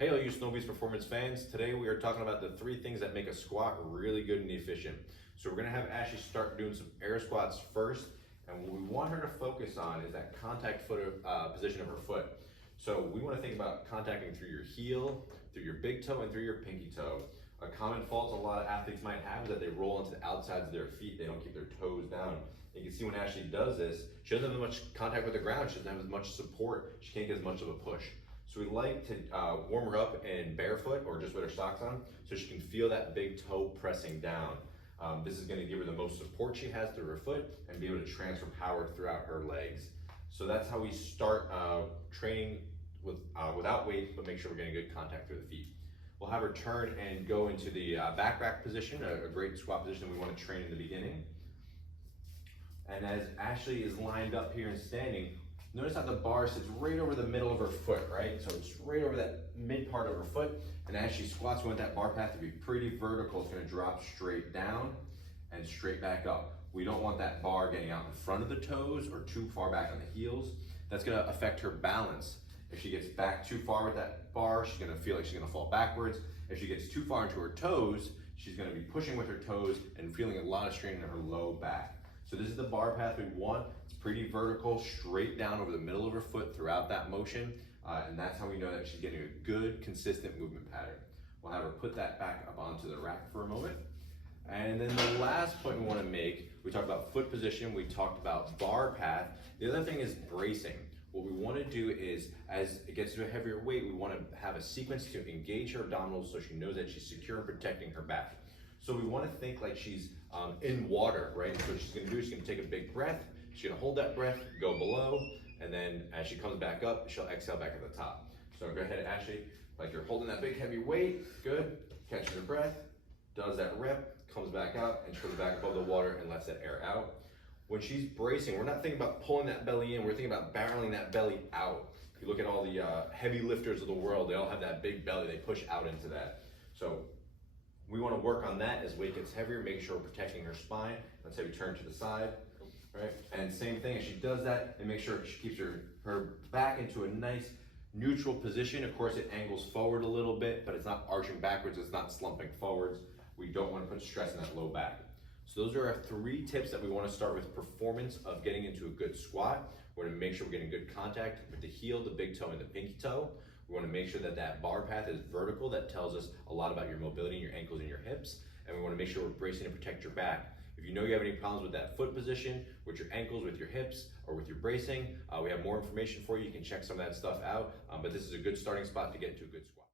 Hey, all you Snow Beast Performance fans. Today we are talking about the 3 things that make a squat really good and efficient. So we're gonna have Ashley start doing some air squats first. And what we want her to focus on is that contact foot position of her foot. So we wanna think about contacting through your heel, through your big toe, and through your pinky toe. A common fault a lot of athletes might have is that they roll into the outsides of their feet. They don't keep their toes down. You can see when Ashley does this, she doesn't have as much contact with the ground. She doesn't have as much support. She can't get as much of a push. So we like to warm her up in barefoot or just with her socks on so she can feel that big toe pressing down. This is going to give her the most support she has through her foot and be able to transfer power throughout her legs. So that's how we start training without weights, but make sure we're getting good contact through the feet. We'll have her turn and go into the back rack position, a great squat position we want to train in the beginning. And as Ashley is lined up here and standing, notice how the bar sits right over the middle of her foot, right? So it's right over that mid part of her foot. And as she squats, we want that bar path to be pretty vertical. It's gonna drop straight down and straight back up. We don't want that bar getting out in front of the toes or too far back on the heels. That's gonna affect her balance. If she gets back too far with that bar, she's gonna feel like she's gonna fall backwards. If she gets too far into her toes, she's gonna be pushing with her toes and feeling a lot of strain in her low back. So this is the bar path we want. It's pretty vertical, straight down over the middle of her foot throughout that motion. And that's how we know that she's getting a good, consistent movement pattern. We'll have her put that back up onto the rack for a moment. And then the last point we want to make, we talked about foot position, we talked about bar path. The other thing is bracing. What we want to do is, as it gets to a heavier weight, we want to have a sequence to engage her abdominals so she knows that she's secure and protecting her back. So we want to think like she's in water, right? So what she's going to do is she's going to take a big breath. She's going to hold that breath, go below, and then as she comes back up, she'll exhale back at the top. So go ahead, Ashley, like you're holding that big heavy weight. Good. Catches her breath, does that rep, comes back up, and she comes back above the water and lets that air out. When she's bracing, we're not thinking about pulling that belly in. We're thinking about barreling that belly out. If you look at all the heavy lifters of the world, they all have that big belly. They push out into that. So we want to work on that as weight gets heavier, make sure we're protecting her spine. Let's say we turn to the side, right? And same thing, as she does that, and make sure she keeps her back into a nice neutral position. Of course, it angles forward a little bit, but it's not arching backwards, it's not slumping forwards. We don't want to put stress in that low back. So those are our 3 tips that we want to start with performance of getting into a good squat. We're going to make sure we're getting good contact with the heel, the big toe, and the pinky toe. We want to make sure that that bar path is vertical. That tells us a lot about your mobility in your ankles and your hips. And we want to make sure we're bracing to protect your back. If you know you have any problems with that foot position, with your ankles, with your hips, or with your bracing, we have more information for you. You can check some of that stuff out. But this is a good starting spot to get to a good squat.